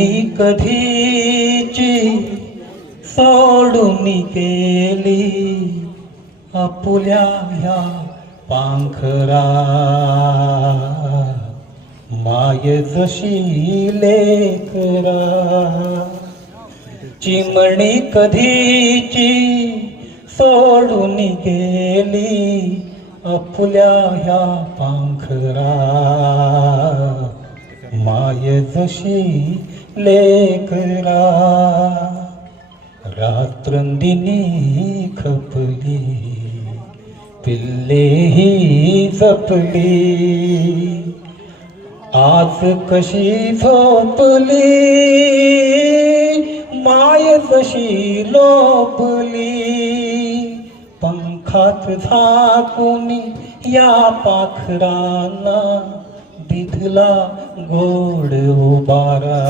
ती कधीची सोडून गेली. आपुल्या ह्या पांखरा. माय जशी लेकरा. चिमणी कधीची सोडून गेली. आपुल्या ह्या पांखरा. माय जशी लेकरा। रात्रंदिनी खपली पिल्लेही जपली आज कशी झोपली माय जशी लोपली। पंखात झाकुनी या पाखरांना মেঘলা গোড় বারা